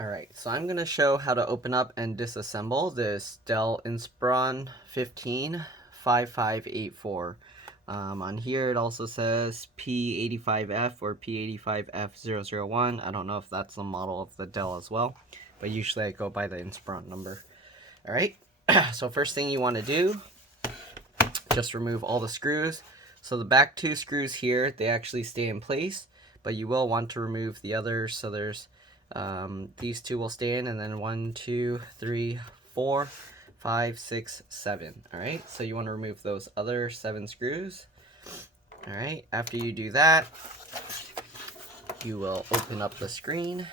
Alright, so I'm going to show how to open up and disassemble this Dell Inspiron 155584. On here it also says P85F or P85F001. I don't know if that's the model of the Dell as well, but usually I go by the Inspiron number. Alright, so first thing you want to do, just remove all the screws. So the back two screws here, they actually stay in place, but you will want to remove the others. So there's these two will stay in, and then 1, 2, 3, 4, 5, 6, 7. All right, so you want to remove those other 7 screws. All right, after you do that, you will open up the screen.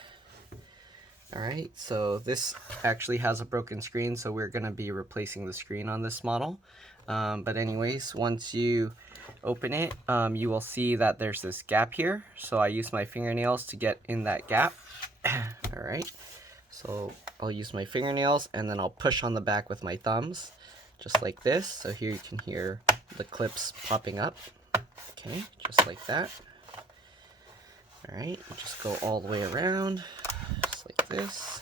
All right, so this actually has a broken screen, so we're going to be replacing the screen on this model. But anyways, once you open it, you will see that there's this gap here. So I use my fingernails to get in that gap. All right, so I'll use my fingernails and then I'll push on the back with my thumbs, just like this. So here you can hear the clips popping up. Okay, just like that. All right, just go all the way around, just like this.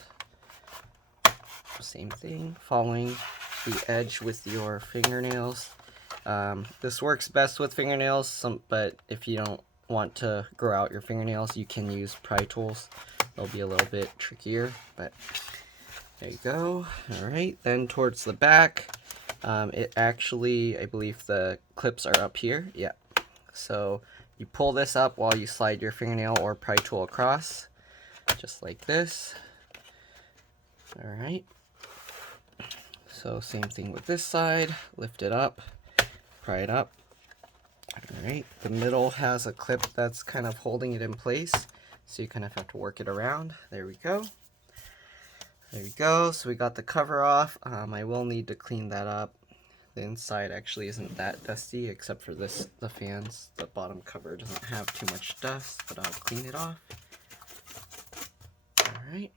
Same thing, following the edge with your fingernails. This works best with fingernails, but if you don't want to grow out your fingernails, you can use pry tools. They'll be a little bit trickier, but there you go. All right, then towards the back, it actually, I believe the clips are up here. Yeah, so you pull this up while you slide your fingernail or pry tool across, just like this. All right. So same thing with this side, lift it up, pry it up. Alright, the middle has a clip that's kind of holding it in place, so you kind of have to work it around. There we go. There we go, so we got the cover off. I will need to clean that up. The inside actually isn't that dusty, except for this, the fans. The bottom cover doesn't have too much dust, but I'll clean it off. Alright.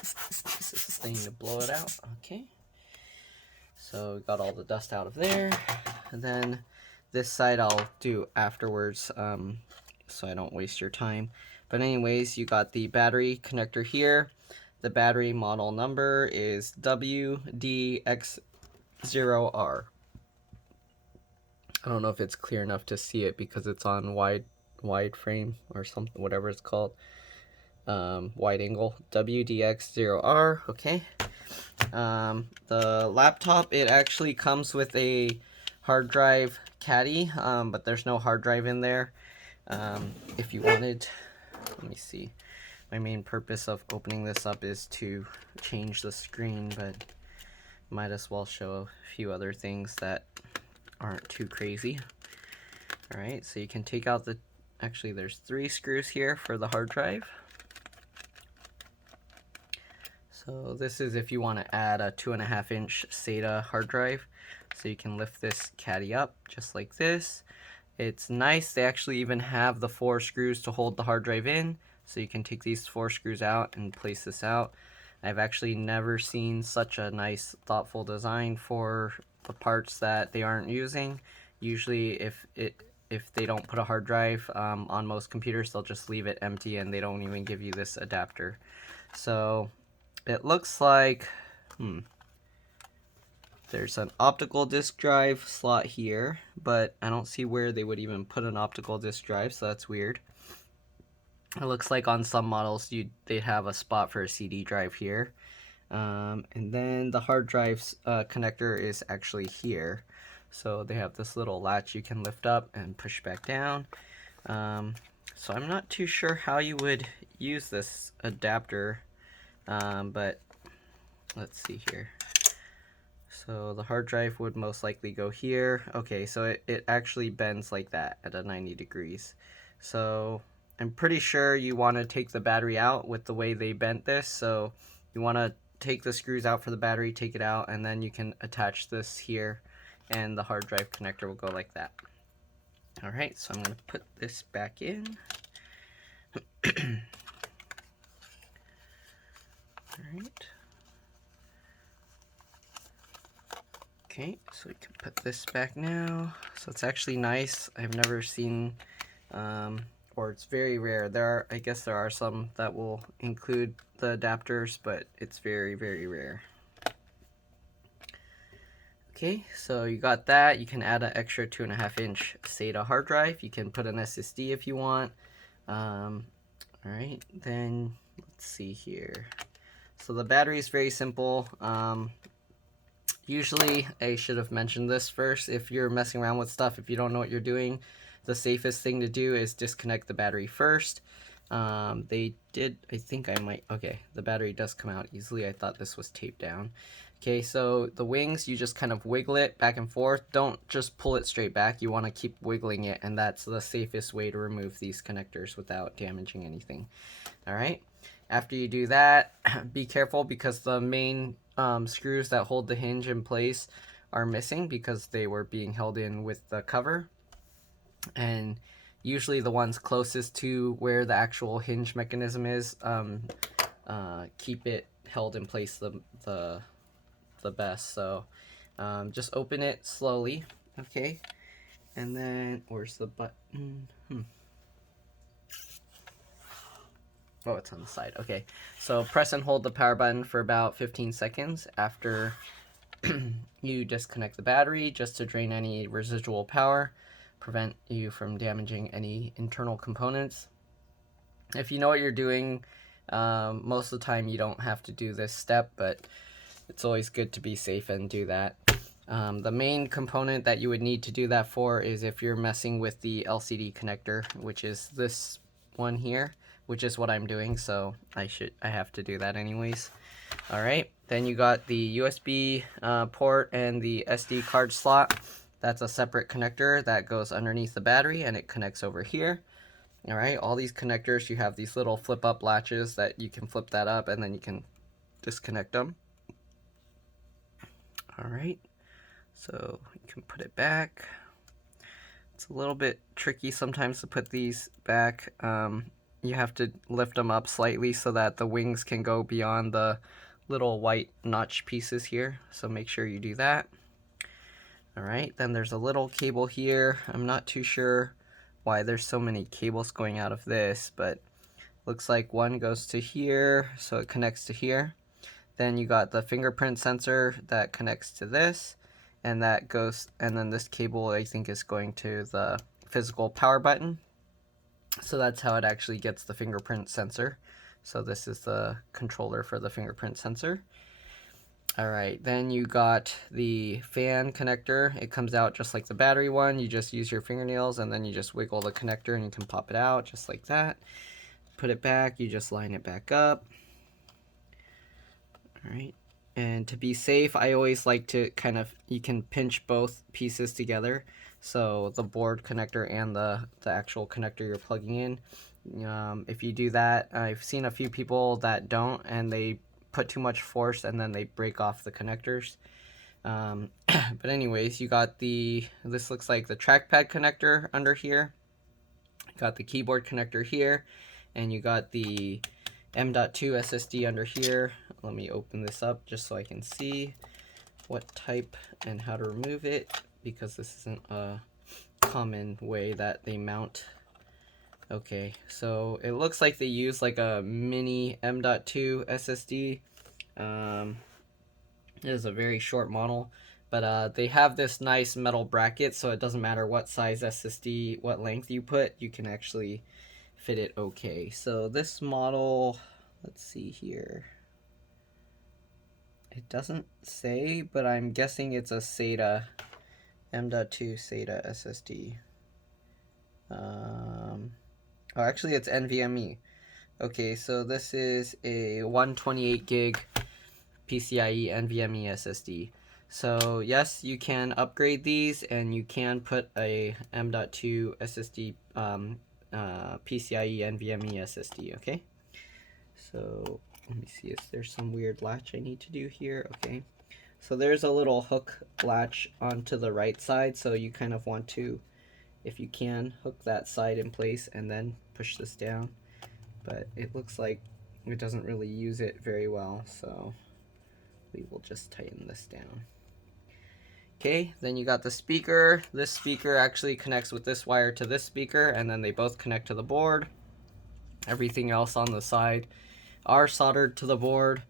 This is the thing to blow it out. Okay. So we got all the dust out of there. And then this side I'll do afterwards, so I don't waste your time. But anyways, you got the battery connector here. The battery model number is WDX0R. I don't know if it's clear enough to see it because it's on wide frame or something, whatever it's called. Wide angle, WDX0R. Okay. The laptop, it actually comes with a hard drive caddy, but there's no hard drive in there. If you wanted, let me see, my main purpose of opening this up is to change the screen, but might as well show a few other things that aren't too crazy. Alright, so you can take out the, actually there's 3 screws here for the hard drive. So this is if you want to add a 2.5-inch SATA hard drive. So you can lift this caddy up just like this. It's nice, they actually even have the 4 screws to hold the hard drive in. So you can take these 4 screws out and place this out. I've actually never seen such a nice, thoughtful design for the parts that they aren't using. Usually if they don't put a hard drive on most computers, they'll just leave it empty and they don't even give you this adapter. So it looks like, there's an optical disk drive slot here, but I don't see where they would even put an optical disk drive, so that's weird. It looks like on some models they'd have a spot for a CD drive here. And then the hard drive's connector is actually here. So they have this little latch you can lift up and push back down. So I'm not too sure how you would use this adapter. But let's see here. So the hard drive would most likely go here. Okay, so it actually bends like that at a 90 degrees. So I'm pretty sure you want to take the battery out with the way they bent this. So you want to take the screws out for the battery, take it out, and then you can attach this here, and the hard drive connector will go like that. Alright, so I'm going to put this back in. Alright. Okay, so we can put this back now. So it's actually nice. I've never seen or it's very rare. I guess there are some that will include the adapters, but it's very, very rare. Okay, so you got that. You can add an extra 2.5-inch SATA hard drive. You can put an SSD if you want. All right, then let's see here. So the battery is very simple. Usually, I should have mentioned this first. If you're messing around with stuff, if you don't know what you're doing, the safest thing to do is disconnect the battery first. They did, I think I might, okay, the battery does come out easily. I thought this was taped down. Okay, so the wings, you just kind of wiggle it back and forth. Don't just pull it straight back. You want to keep wiggling it, and that's the safest way to remove these connectors without damaging anything. All right, after you do that, be careful because the main screws that hold the hinge in place are missing because they were being held in with the cover. And usually the ones closest to where the actual hinge mechanism is keep it held in place the best. So just open it slowly, okay? And then where's the button? Oh, it's on the side. Okay, so press and hold the power button for about 15 seconds after you disconnect the battery, just to drain any residual power, prevent you from damaging any internal components. If you know what you're doing, most of the time you don't have to do this step, but it's always good to be safe and do that. The main component that you would need to do that for is if you're messing with the LCD connector, which is this one here, which is what I'm doing, so I have to do that anyways. All right, then you got the USB port and the SD card slot. That's a separate connector that goes underneath the battery, and it connects over here. All right, all these connectors, you have these little flip up latches that you can flip that up and then you can disconnect them. All right, so you can put it back. It's a little bit tricky sometimes to put these back. You have to lift them up slightly so that the wings can go beyond the little white notch pieces here, so make sure you do that. All right, then there's a little cable here. I'm not too sure why there's so many cables going out of this, but looks like one goes to here, so it connects to here. Then you got the fingerprint sensor that connects to this, and that goes, and then this cable I think is going to the physical power button. So that's how it actually gets the fingerprint sensor. So this is the controller for the fingerprint sensor. All right, then you got the fan connector. It comes out just like the battery one. You just use your fingernails and then you just wiggle the connector and you can pop it out just like that. Put it back, you just line it back up. All right, and to be safe, I always like to kind of, you can pinch both pieces together. So the board connector and the actual connector you're plugging in. If you do that, I've seen a few people that don't, and they put too much force and then they break off the connectors. But anyways, you got this looks like the trackpad connector under here. You got the keyboard connector here, and you got the M.2 SSD under here. Let me open this up just so I can see what type and how to remove it, because this isn't a common way that they mount. Okay, so it looks like they use like a mini M.2 SSD. It is a very short model, but they have this nice metal bracket, so it doesn't matter what size SSD, what length you put, you can actually fit it okay. So this model, let's see here. It doesn't say, but I'm guessing it's a SATA, M.2 SATA SSD. Oh, actually it's NVMe. Okay, so this is a 128 gig PCIe NVMe SSD. So yes, you can upgrade these, and you can put a M.2 SSD PCIe NVMe SSD. Okay, so let me see, is there some weird latch I need to do here? Okay, so there's a little hook latch onto the right side, so you kind of want to, if you can, hook that side in place and then push this down. But it looks like it doesn't really use it very well, so we will just tighten this down. Okay, then you got the speaker. This speaker actually connects with this wire to this speaker, and then they both connect to the board. Everything else on the side are soldered to the board,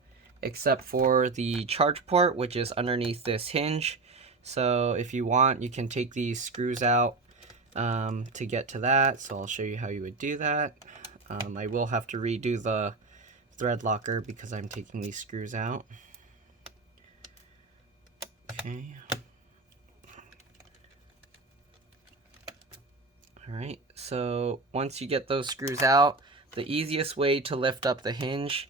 except for the charge port, which is underneath this hinge. So if you want, you can take these screws out to get to that. So I'll show you how you would do that. I will have to redo the thread locker because I'm taking these screws out. Okay. Alright, so once you get those screws out, the easiest way to lift up the hinge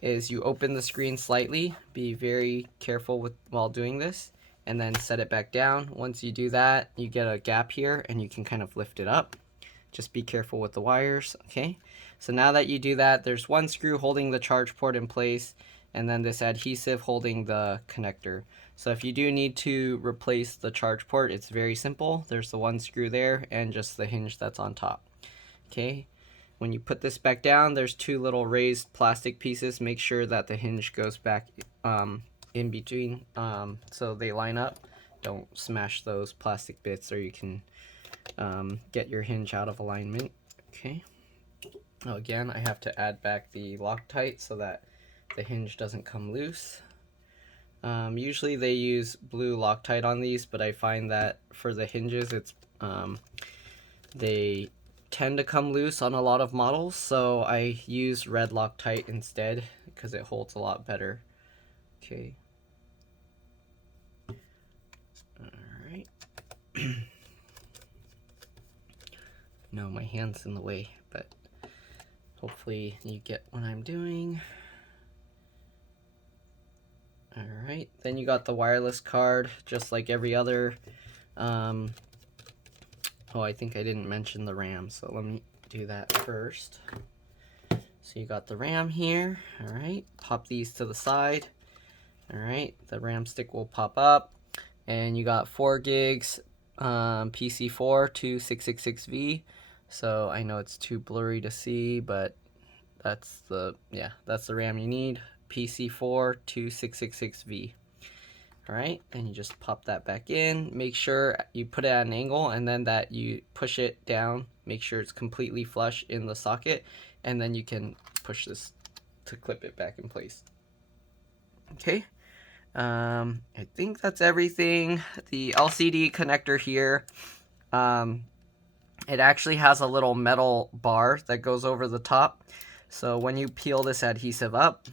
is you open the screen slightly. Be very careful while doing this, and then set it back down. Once you do that, you get a gap here and you can kind of lift it up. Just be careful with the wires, okay? So now that you do that, there's one screw holding the charge port in place, and then this adhesive holding the connector. So if you do need to replace the charge port, it's very simple. There's the one screw there and just the hinge that's on top. Okay, when you put this back down, there's two little raised plastic pieces. Make sure that the hinge goes back in between so they line up. Don't smash those plastic bits or you can get your hinge out of alignment. Okay. Now again, I have to add back the Loctite so that the hinge doesn't come loose. Usually they use blue Loctite on these, but I find that for the hinges, it's they tend to come loose on a lot of models, so I use red Loctite instead because it holds a lot better. Okay. Alright. No, my hand's in the way, but hopefully you get what I'm doing. Alright, then you got the wireless card, just like every other. Oh, I think I didn't mention the RAM, so let me do that first. So you got the RAM here, alright, pop these to the side. Alright, the RAM stick will pop up, and you got 4 gigs PC4 2666V. So I know it's too blurry to see, but that's the RAM you need. PC4 2666V. Alright, and you just pop that back in. Make sure you put it at an angle, and then that you push it down. Make sure it's completely flush in the socket, and then you can push this to clip it back in place. Okay, I think that's everything. The LCD connector here, it actually has a little metal bar that goes over the top. So when you peel this adhesive up,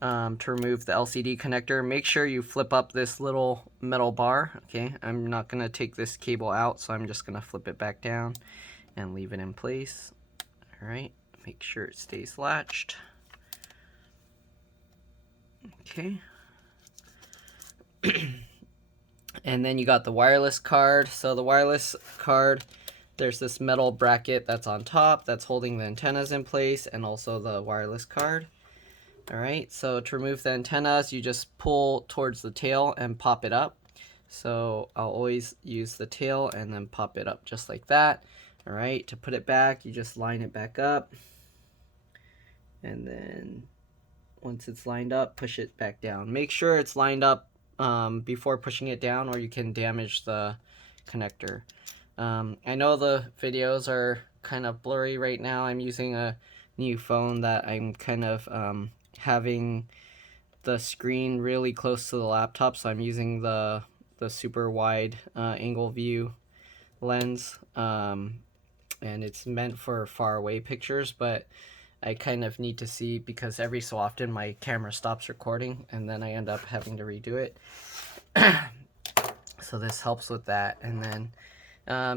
to remove the LCD connector, make sure you flip up this little metal bar. Okay, I'm not going to take this cable out, so I'm just going to flip it back down and leave it in place. Alright, make sure it stays latched. Okay. And then you got the wireless card. So the wireless card, there's this metal bracket that's on top that's holding the antennas in place, and also the wireless card. Alright, so to remove the antennas, you just pull towards the tail and pop it up. So I'll always use the tail and then pop it up just like that. Alright, to put it back, you just line it back up. And then once it's lined up, push it back down. Make sure it's lined up before pushing it down, or you can damage the connector. I know the videos are kind of blurry right now. I'm using a new phone that I'm kind of having the screen really close to the laptop, so I'm using the super wide angle view lens, and it's meant for far away pictures, but I kind of need to see, because every so often my camera stops recording and then I end up having to redo it. So this helps with that. And then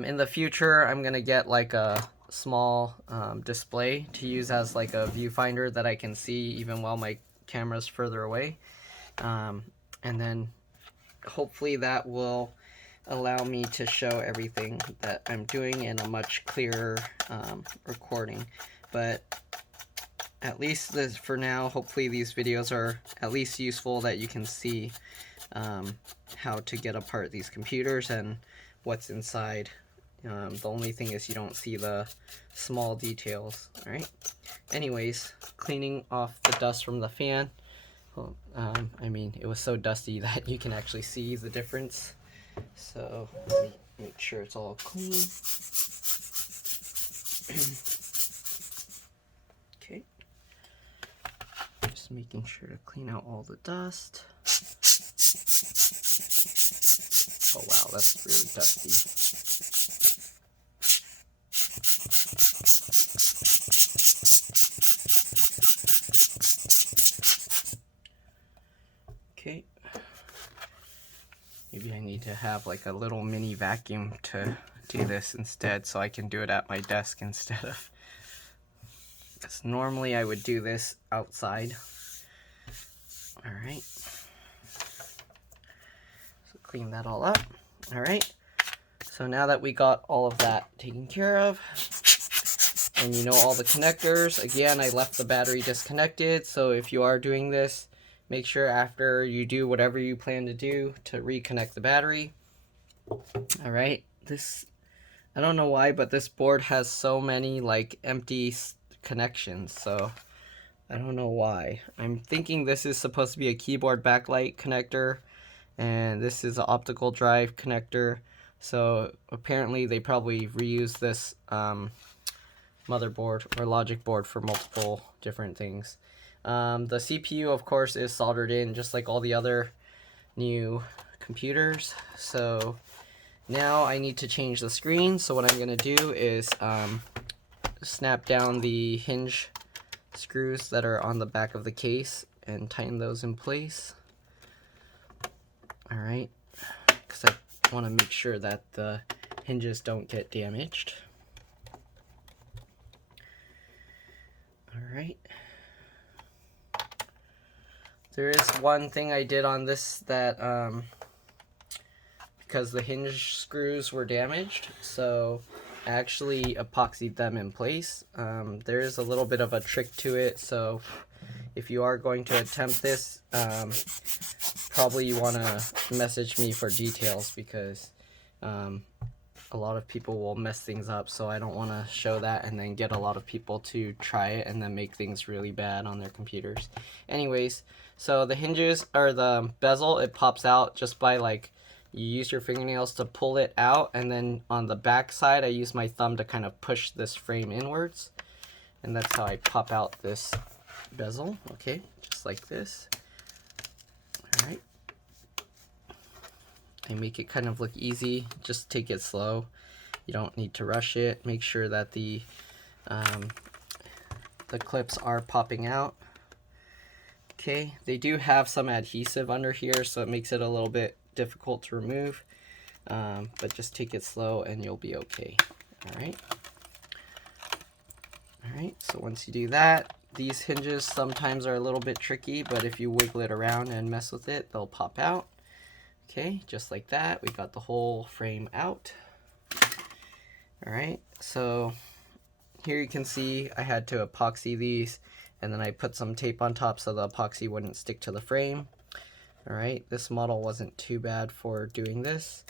in the future, I'm gonna get like a small display to use as like a viewfinder that I can see even while my camera's further away, and then hopefully that will allow me to show everything that I'm doing in a much clearer recording. But at least this, for now, hopefully these videos are at least useful, that you can see how to get apart these computers and what's inside. The only thing is you don't see the small details. Alright, anyways, cleaning off the dust from the fan. Well, I mean, it was so dusty that you can actually see the difference. So let me make sure it's all clean. Okay. Just making sure to clean out all the dust. Oh wow, that's really dusty. Okay. Maybe I need to have like a little mini vacuum to do this instead, so I can do it at my desk instead of, because normally I would do this outside. All right. So clean that all up. All right. So now that we got all of that taken care of, and you know all the connectors, again, I left the battery disconnected. So if you are doing this, make sure after you do whatever you plan to do to reconnect the battery. All right. This, I don't know why, but this board has so many like empty connections. So I don't know why. I'm thinking this is supposed to be a keyboard backlight connector, and this is an optical drive connector. So apparently they probably reuse this motherboard or logic board for multiple different things. The CPU, of course, is soldered in just like all the other new computers. So now I need to change the screen. So what I'm going to do is snap down the hinge screws that are on the back of the case and tighten those in place. All right, because I want to make sure that the hinges don't get damaged. All right. There is one thing I did on this that, because the hinge screws were damaged, so I actually epoxied them in place. There is a little bit of a trick to it, so if you are going to attempt this, probably you want to message me for details, because a lot of people will mess things up, so I don't want to show that and then get a lot of people to try it and then make things really bad on their computers. Anyways, so the hinges, or the bezel, it pops out just by like, you use your fingernails to pull it out, and then on the back side I use my thumb to kind of push this frame inwards, and that's how I pop out this bezel. Okay, just like this. All right. I make it kind of look easy. Just take it slow. You don't need to rush it. Make sure that the clips are popping out. Okay, they do have some adhesive under here, so it makes it a little bit difficult to remove. But just take it slow and you'll be okay. All right. All right, so once you do that, these hinges sometimes are a little bit tricky, but if you wiggle it around and mess with it, they'll pop out. Okay, just like that, we got the whole frame out. All right, so here you can see I had to epoxy these, and then I put some tape on top so the epoxy wouldn't stick to the frame. All right, this model wasn't too bad for doing this.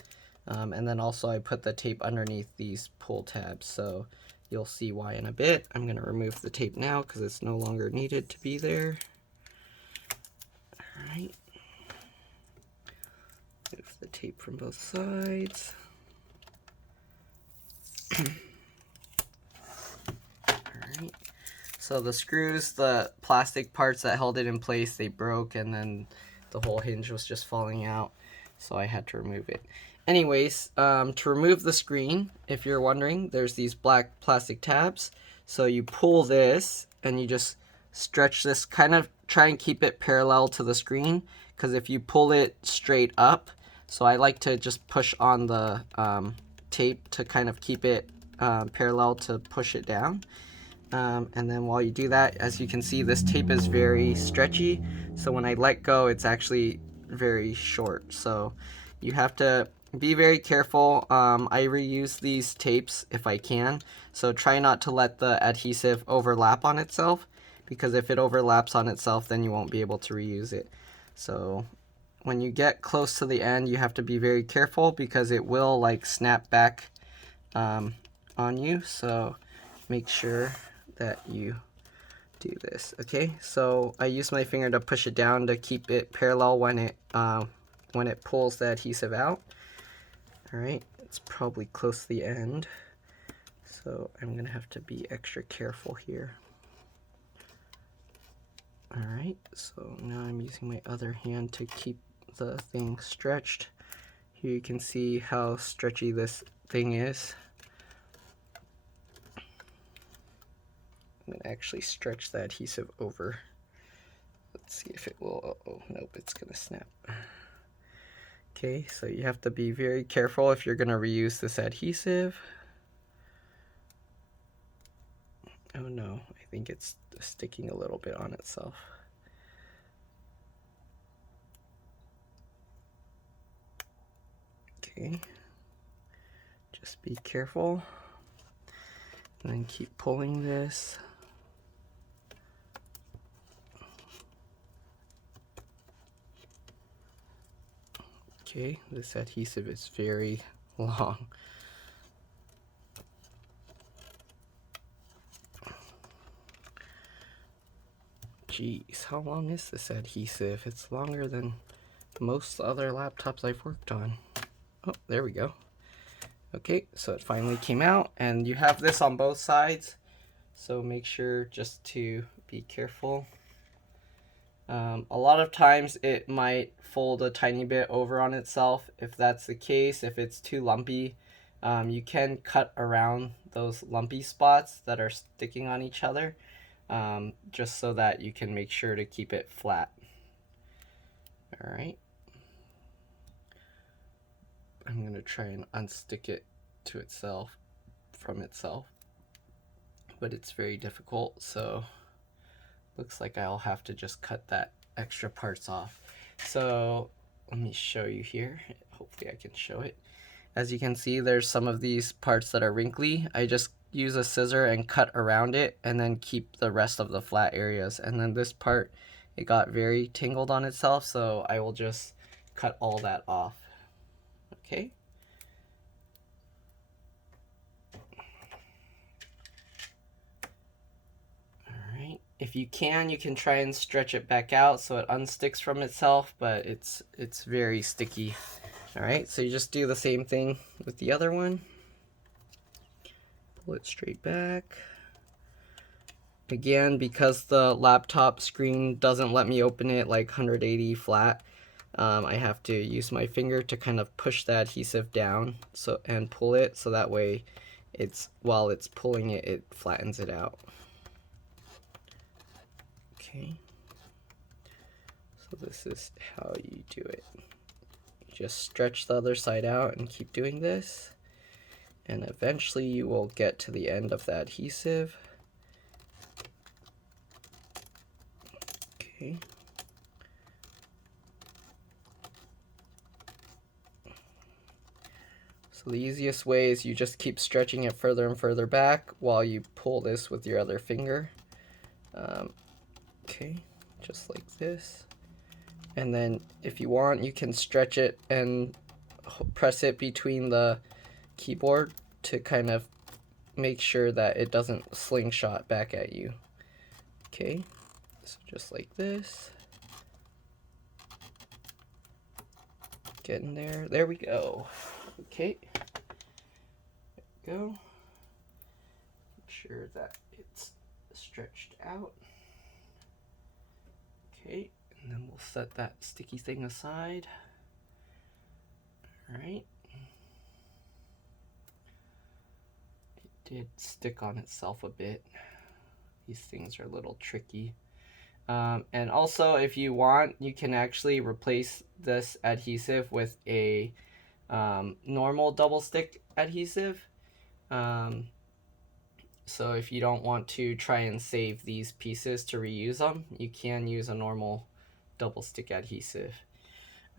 And then also I put the tape underneath these pull tabs, so you'll see why in a bit. I'm going to remove the tape now because it's no longer needed to be there. All right. Move the tape from both sides. Alright, so the screws, the plastic parts that held it in place, they broke, and then the whole hinge was just falling out, so I had to remove it. Anyways, to remove the screen, if you're wondering, there's these black plastic tabs. So you pull this and you just stretch this, kind of try and keep it parallel to the screen, because if you pull it straight up, so I like to just push on the tape to kind of keep it parallel to push it down. And then while you do that, as you can see, this tape is very stretchy, so when I let go, it's actually very short. So you have to be very careful. I reuse these tapes if I can, so try not to let the adhesive overlap on itself, because if it overlaps on itself, then you won't be able to reuse it. So when you get close to the end, you have to be very careful, because it will like snap back on you. So make sure that you do this. Okay, so I use my finger to push it down to keep it parallel when it pulls the adhesive out. All right, it's probably close to the end, so I'm gonna have to be extra careful here. All right, so now I'm using my other hand to keep the thing stretched. Here you can see how stretchy this thing is. I'm gonna actually stretch the adhesive over. Let's see if it will. Oh, nope, it's gonna snap. Okay, so you have to be very careful if you're gonna reuse this adhesive. Oh no, I think it's sticking a little bit on itself. Okay, just be careful, and then keep pulling this. Okay, this adhesive is very long. Jeez, how long is this adhesive? It's longer than most other laptops I've worked on. Oh, there we go. Okay, so it finally came out, and you have this on both sides, so make sure just to be careful. A lot of times it might fold a tiny bit over on itself. If that's the case, if it's too lumpy, you can cut around those lumpy spots that are sticking on each other, just so that you can make sure to keep it flat. All right. I'm going to try and unstick it to itself from itself, but it's very difficult, so looks like I'll have to just cut that extra parts off. So let me show you here. Hopefully I can show it. As you can see, there's some of these parts that are wrinkly. I just use a scissor and cut around it and then keep the rest of the flat areas. And then this part, it got very tangled on itself, so I will just cut all that off. Okay. If you can try and stretch it back out so it unsticks from itself, but it's very sticky. All right, so you just do the same thing with the other one. Pull it straight back. Again, because the laptop screen doesn't let me open it like 180 flat, I have to use my finger to kind of push the adhesive down and pull it, so that way while it's pulling it, it flattens it out. Okay, so this is how you do it. You just stretch the other side out and keep doing this, and eventually you will get to the end of the adhesive. Okay. So the easiest way is you just keep stretching it further and further back while you pull this with your other finger. Okay, just like this. And then if you want, you can stretch it and press it between the keyboard to kind of make sure that it doesn't slingshot back at you. Okay, so just like this. Getting there. There we go. Okay. There we go. Make sure that it's stretched out. Okay, and then we'll set that sticky thing aside. All right. It did stick on itself a bit. These things are a little tricky. And also, if you want, you can actually replace this adhesive with a normal double stick adhesive. So if you don't want to try and save these pieces to reuse them, you can use a normal double stick adhesive.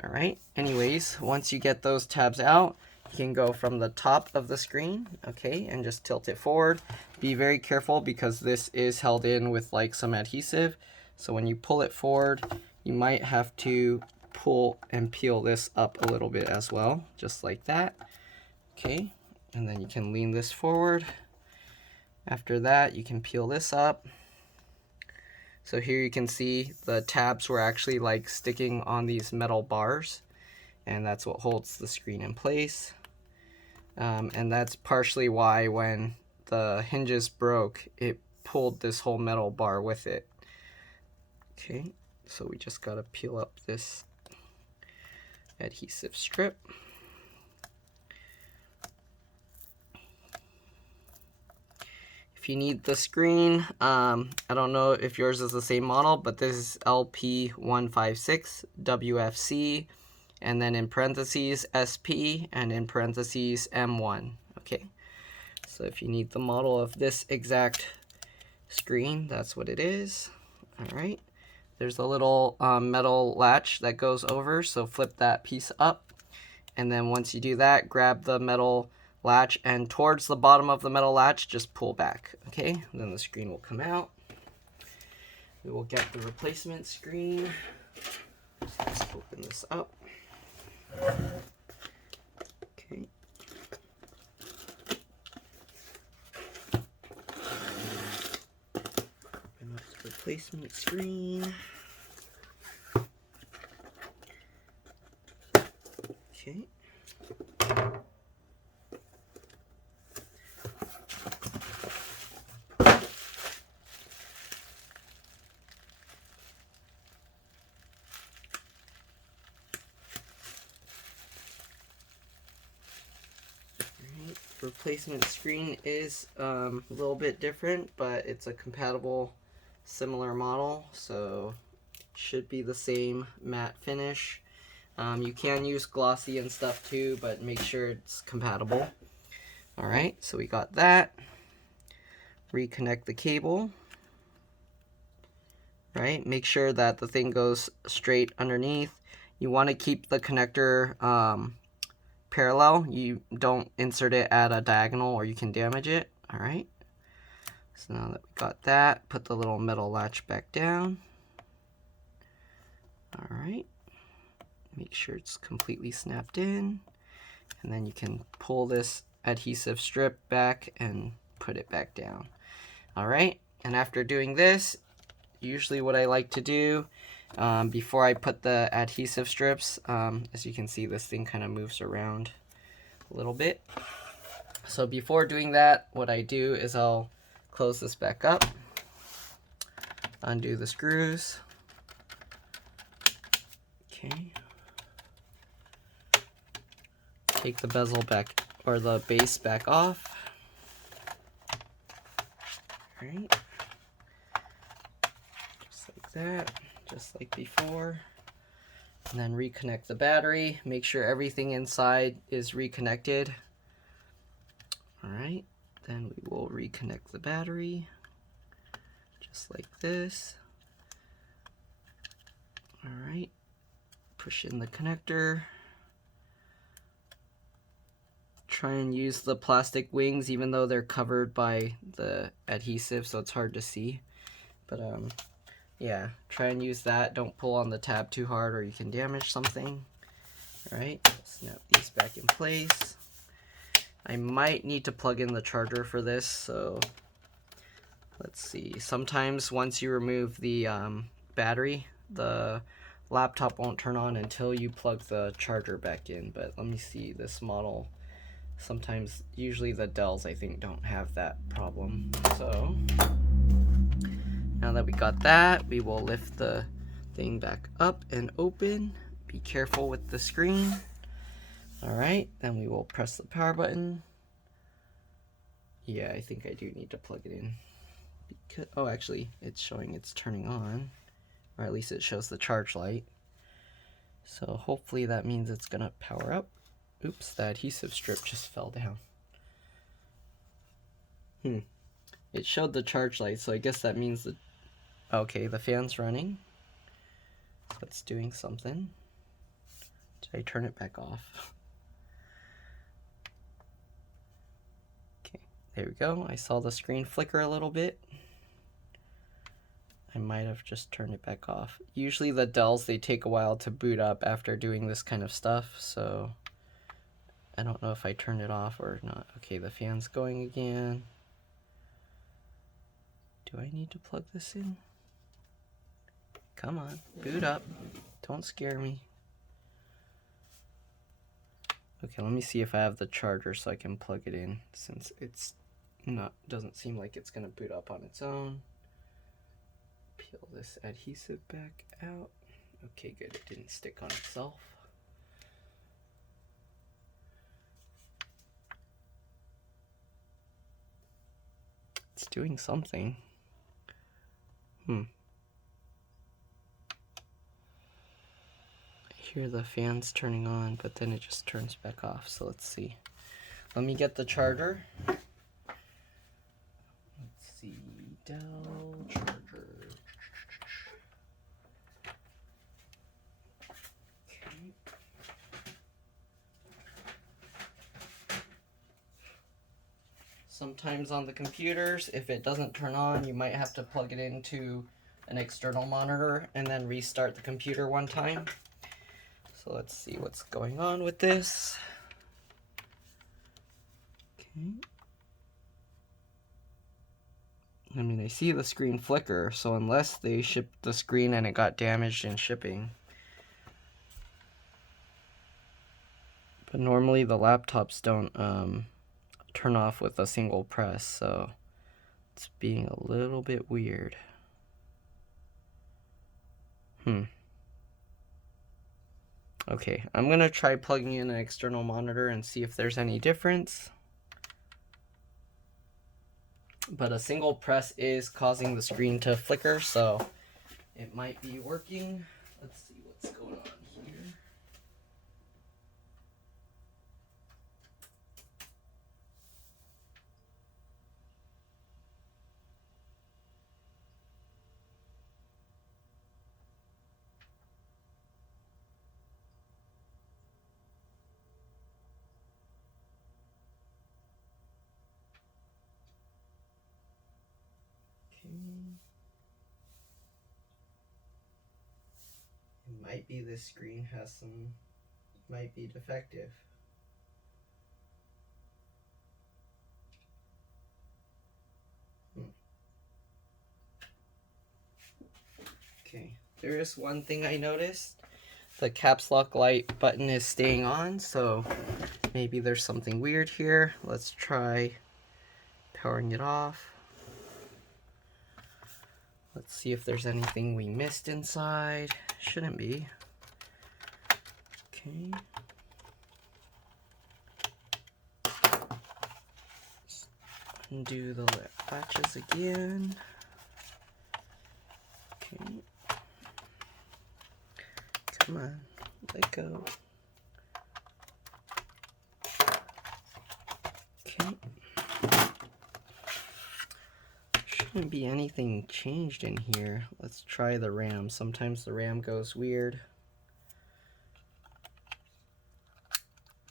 All right, anyways, once you get those tabs out, you can go from the top of the screen, okay, and just tilt it forward. Be very careful because this is held in with like some adhesive. So when you pull it forward, you might have to pull and peel this up a little bit as well, just like that. Okay, and then you can lean this forward. After that, you can peel this up. So here you can see the tabs were actually like sticking on these metal bars, and that's what holds the screen in place. And that's partially why when the hinges broke, it pulled this whole metal bar with it. Okay, so we just gotta peel up this adhesive strip. If you need the screen, I don't know if yours is the same model, but this is LP156WFC, and then in parentheses SP, and in parentheses M1. Okay, so if you need the model of this exact screen, that's what it is. All right, there's a little metal latch that goes over, so flip that piece up, and then once you do that, grab the metal latch, and towards the bottom of the metal latch, just pull back. Okay, and then the screen will come out. We will get the replacement screen. Let's open this up. Okay. Open up the replacement screen. Okay. Replacement screen is a little bit different, but it's a compatible similar model, so it should be the same matte finish. You can use glossy and stuff too, but make sure it's compatible. Alright, so we got that. Reconnect the cable. Right, make sure that the thing goes straight underneath. You want to keep the connector parallel. You don't insert it at a diagonal or you can damage it. All right, so now that we got that, put the little metal latch back down. All right, make sure it's completely snapped in, and then you can pull this adhesive strip back and put it back down. All right, and after doing this, usually what I like to do before I put the adhesive strips, as you can see, this thing kind of moves around a little bit. So before doing that, what I do is I'll close this back up, undo the screws. Okay. Take the bezel back, or the base back off. All right. Just like that, just like before. And then reconnect the battery. Make sure everything inside is reconnected. All right, then we will reconnect the battery, just like this. All right, push in the connector. Try and use the plastic wings, even though they're covered by the adhesive, so it's hard to see. But yeah, try and use that. Don't pull on the tab too hard or you can damage something. All right, snap these back in place. I might need to plug in the charger for this, so let's see. Sometimes once you remove the battery, the laptop won't turn on until you plug the charger back in. But let me see, this model, sometimes, usually the Dells I think don't have that problem. So now that we got that, we will lift the thing back up and open. Be careful with the screen. Alright, then we will press the power button. Yeah, I think I do need to plug it in. Because, oh, actually, it's showing it's turning on. Or at least it shows the charge light. So hopefully that means it's going to power up. Oops, the adhesive strip just fell down. It showed the charge light, so I guess that means that... Okay, the fan's running. So it's doing something. Did I turn it back off? Okay, there we go. I saw the screen flicker a little bit. I might have just turned it back off. Usually the Dells, they take a while to boot up after doing this kind of stuff, so I don't know if I turned it off or not. Okay, the fan's going again. Do I need to plug this in? Come on, boot up. Don't scare me. Okay, let me see if I have the charger so I can plug it in, since it's doesn't seem like it's gonna boot up on its own. Peel this adhesive back out. Okay, good, it didn't stick on itself. It's doing something. I hear the fans turning on, but then it just turns back off, so let's see. Let me get the charger. Let's see, Dell charger. Okay. Sometimes on the computers, if it doesn't turn on, you might have to plug it into an external monitor and then restart the computer one time. So let's see what's going on with this. Okay. I mean, I see the screen flicker, so unless they shipped the screen and it got damaged in shipping. But normally the laptops don't turn off with a single press, so it's being a little bit weird. Okay, I'm gonna try plugging in an external monitor and see if there's any difference. But a single press is causing the screen to flicker, so it might be working. Let's see what's going on here. It might be this screen might be defective. Okay, there is one thing I noticed. The caps lock light button is staying on, so maybe there's something weird here. Let's try powering it off. Let's see if there's anything we missed inside. Shouldn't be. Okay. Undo the latches again. Okay. Come on, let go. Okay. Shouldn't be anything changed in here. Let's try the RAM. Sometimes the RAM goes weird.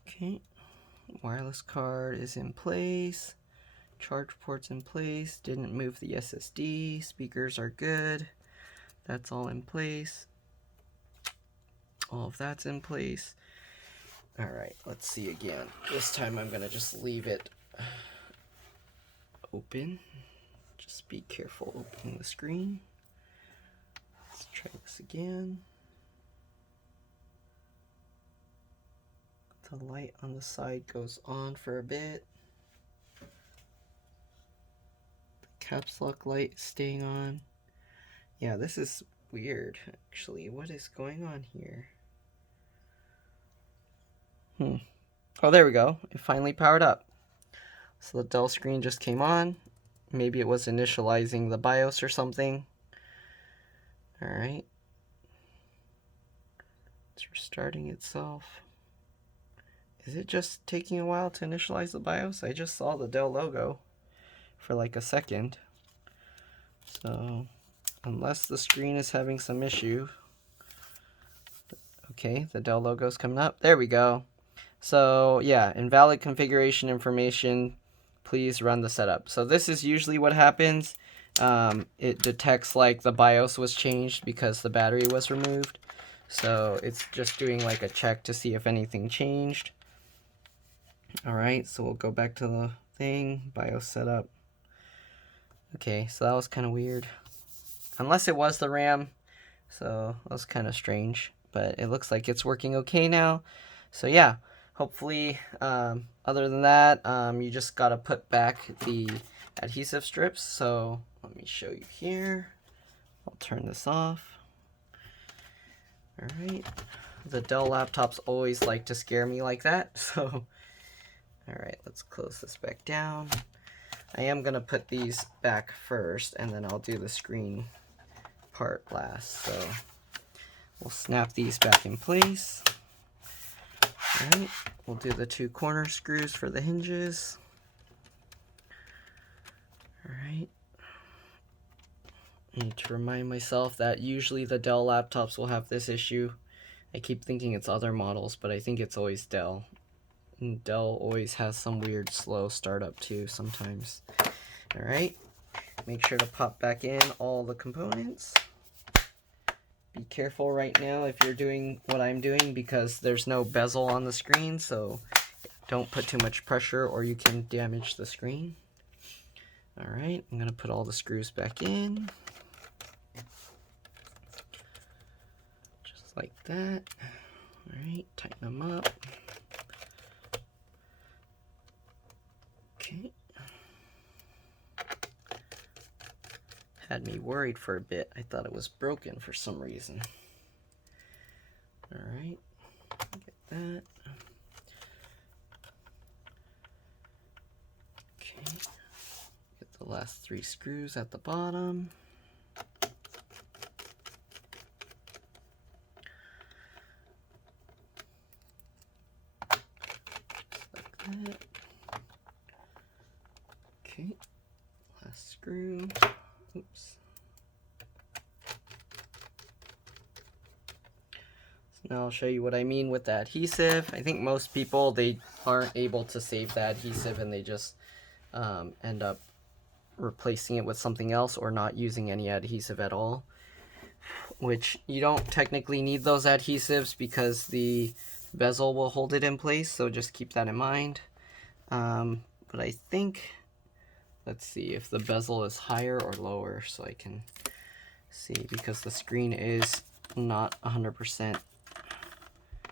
Okay. Wireless card is in place. Charge port's in place. Didn't move the SSD. Speakers are good. That's all in place. All of that's in place. All right, let's see again. This time I'm gonna just leave it open. Just be careful opening the screen. Let's try this again. The light on the side goes on for a bit. The caps lock light is staying on. Yeah, this is weird, actually. What is going on here? Oh, there we go. It finally powered up. So the Dell screen just came on. Maybe it was initializing the BIOS or something. All right. It's restarting itself. Is it just taking a while to initialize the BIOS? I just saw the Dell logo for like a second. So, unless the screen is having some issue. Okay, the Dell logo's coming up. There we go. So, yeah, invalid configuration information. Please run the setup. So this is usually what happens. It detects like the BIOS was changed because the battery was removed. So it's just doing like a check to see if anything changed. All right, so we'll go back to the thing, BIOS setup. Okay, so that was kind of weird. Unless it was the RAM. So that was kind of strange, but it looks like it's working okay now. So yeah, hopefully, other than that, you just gotta put back the adhesive strips. So let me show you here. I'll turn this off. All right. The Dell laptops always like to scare me like that. So, all right, let's close this back down. I am gonna put these back first, and then I'll do the screen part last. So we'll snap these back in place. All right, we'll do the 2 corner screws for the hinges. All right. I need to remind myself that usually the Dell laptops will have this issue. I keep thinking it's other models, but I think it's always Dell. And Dell always has some weird slow startup too sometimes. All right, make sure to pop back in all the components. Be careful right now if you're doing what I'm doing, because there's no bezel on the screen, so don't put too much pressure or you can damage the screen. All right, I'm gonna put all the screws back in. Just like that. All right, tighten them up. Okay. Had me worried for a bit. I thought it was broken for some reason. All right, get that. Okay, get the last 3 screws at the bottom. Just like that. Okay, last screw. Oops. So now I'll show you what I mean with the adhesive. I think most people, they aren't able to save the adhesive and they just end up replacing it with something else or not using any adhesive at all, which you don't technically need those adhesives because the bezel will hold it in place, so just keep that in mind. But I think, let's see if the bezel is higher or lower so I can see, because the screen is not 100%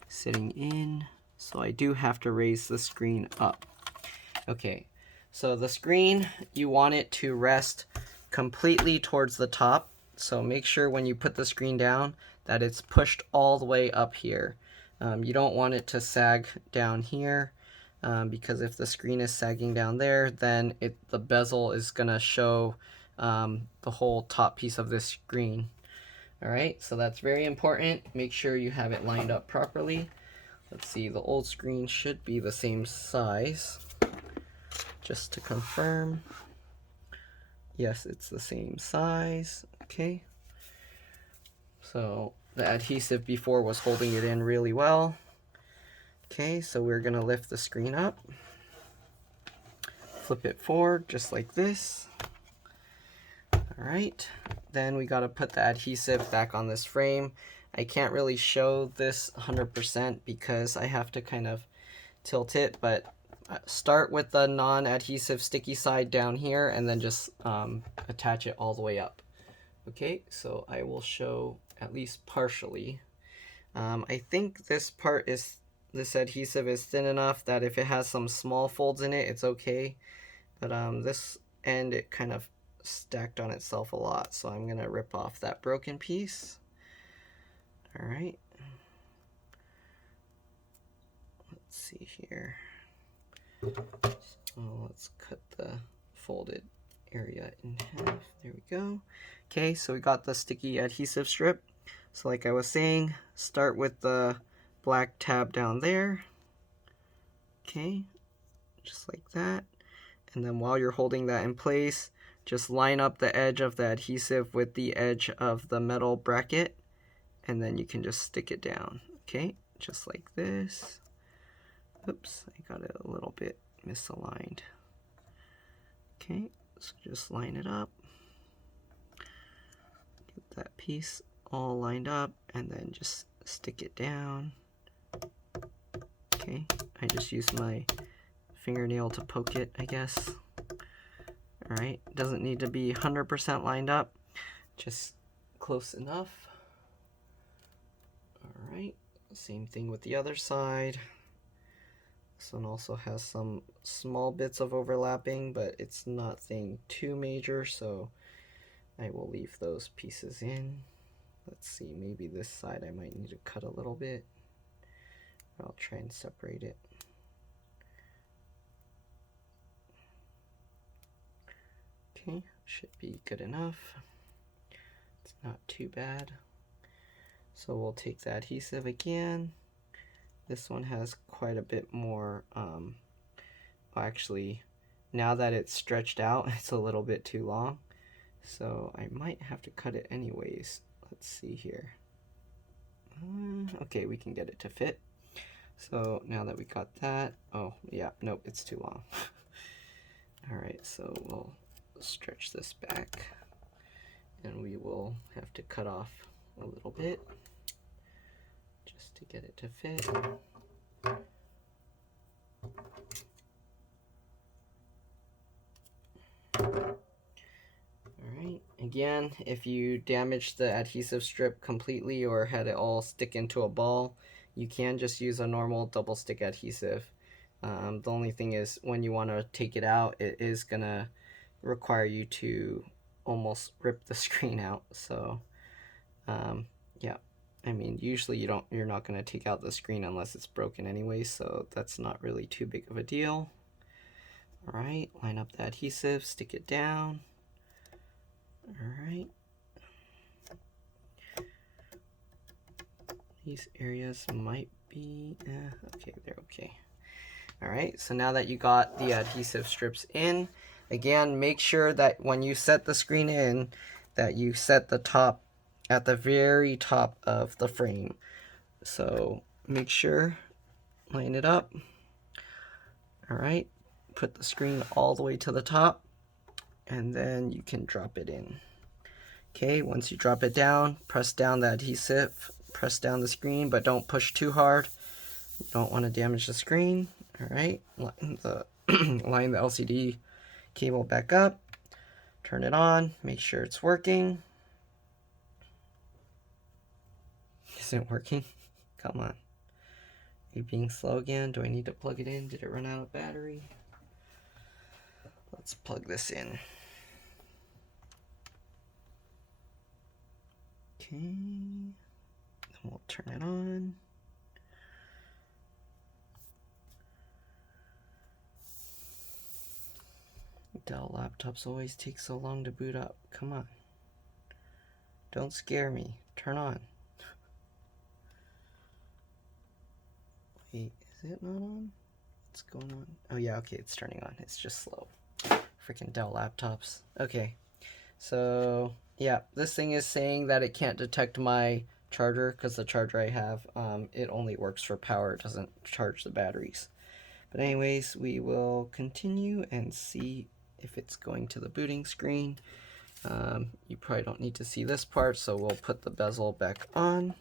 sitting in, so I do have to raise the screen up. Okay, so the screen, you want it to rest completely towards the top, so make sure when you put the screen down that it's pushed all the way up here. You don't want it to sag down here, because if the screen is sagging down there, then the bezel is gonna show the whole top piece of this screen. All right, so that's very important. Make sure you have it lined up properly. Let's see, the old screen should be the same size. Just to confirm. Yes, it's the same size. Okay. So the adhesive before was holding it in really well. Okay, so we're gonna lift the screen up. Flip it forward just like this. All right, then we gotta put the adhesive back on this frame. I can't really show this 100% because I have to kind of tilt it, but start with the non-adhesive sticky side down here and then just attach it all the way up. Okay, so I will show at least partially. I think this adhesive is thin enough that if it has some small folds in it, it's okay. But this end, it kind of stacked on itself a lot, so I'm gonna rip off that broken piece. All right. Let's see here. So let's cut the folded area in half. There we go. Okay, so we got the sticky adhesive strip. So like I was saying, start with the black tab down there. Okay, just like that. And then while you're holding that in place, just line up the edge of the adhesive with the edge of the metal bracket, and then you can just stick it down. Okay, just like this. Oops, I got it a little bit misaligned. Okay, so just line it up. Get that piece all lined up, and then just stick it down. Okay, I just use my fingernail to poke it, I guess. Alright, doesn't need to be 100% lined up, just close enough. Alright, same thing with the other side. This one also has some small bits of overlapping, but it's nothing too major, so I will leave those pieces in. Let's see, maybe this side I might need to cut a little bit. I'll try and separate it. Okay, should be good enough. It's not too bad. So we'll take the adhesive again. This one has quite a bit more, well, actually, now that it's stretched out, it's a little bit too long. So I might have to cut it anyways. Let's see here. Okay, we can get it to fit. So now that we got that, oh yeah, nope, it's too long. Alright, so we'll stretch this back and we will have to cut off a little bit just to get it to fit. Alright, again, if you damage the adhesive strip completely or had it all stick into a ball, you can just use a normal double stick adhesive. The only thing is when you want to take it out, it is going to require you to almost rip the screen out. So yeah, I mean, usually you're not going to take out the screen unless it's broken anyway, so that's not really too big of a deal. Alright, line up the adhesive, stick it down. Alright. These areas might be, okay, they're okay. Alright, so now that you got the adhesive strips in, again, make sure that when you set the screen in, that you set the top at the very top of the frame. So make sure, line it up. Alright, put the screen all the way to the top, and then you can drop it in. Okay, once you drop it down, press down the adhesive, press down the screen, but don't push too hard. You don't want to damage the screen. Alright, line the LCD cable back up, turn it on, make sure it's working. Isn't working? Come on. Are you being slow again? Do I need to plug it in? Did it run out of battery? Let's plug this in. Okay, then we'll turn it on. Dell laptops always take so long to boot up. Come on. Don't scare me. Turn on. Wait, is it not on? What's going on? Oh yeah, okay, it's turning on. It's just slow. Freaking Dell laptops. Okay, so yeah, this thing is saying that it can't detect my charger because the charger I have, it only works for power. It doesn't charge the batteries. But anyways, we will continue and see if it's going to the booting screen. You probably don't need to see this part, so we'll put the bezel back on.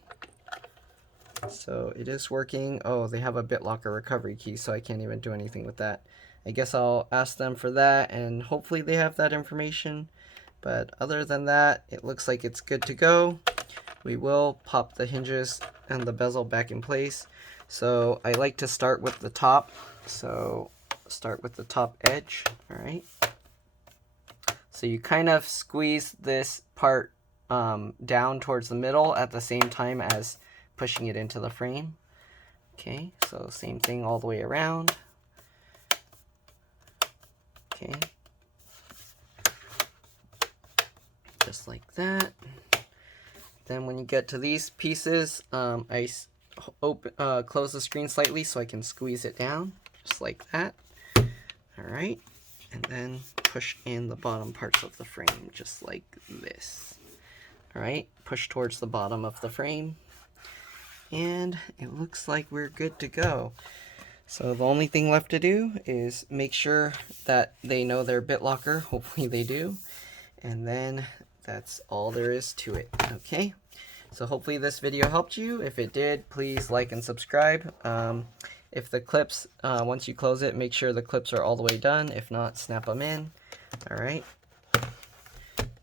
So it is working. Oh, they have a BitLocker recovery key, so I can't even do anything with that. I guess I'll ask them for that, and hopefully they have that information. But other than that, it looks like it's good to go. We will pop the hinges and the bezel back in place. So I like to start with the top. So start with the top edge, all right? So you kind of squeeze this part down towards the middle at the same time as pushing it into the frame. Okay, so same thing all the way around. Okay. Just like that. Then when you get to these pieces, I close the screen slightly so I can squeeze it down, just like that. Alright, and then push in the bottom parts of the frame, just like this. Alright, push towards the bottom of the frame. And it looks like we're good to go. So the only thing left to do is make sure that they know their BitLocker. Hopefully they do. And then that's all there is to it. Okay, so hopefully this video helped you. If it did, please like and subscribe. If the clips, once you close it, make sure the clips are all the way done. If not, snap them in. All right.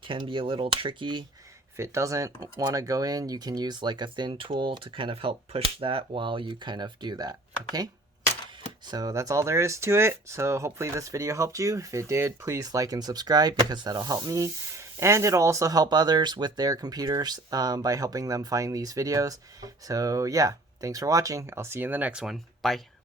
Can be a little tricky. If If it doesn't want to go in, you can use like a thin tool to kind of help push that while you kind of do that, okay? So that's all there is to it. So hopefully this video helped you. If it did, please like and subscribe because that'll help me. And it'll also help others with their computers by helping them find these videos. So yeah, thanks for watching. I'll see you in the next one. Bye.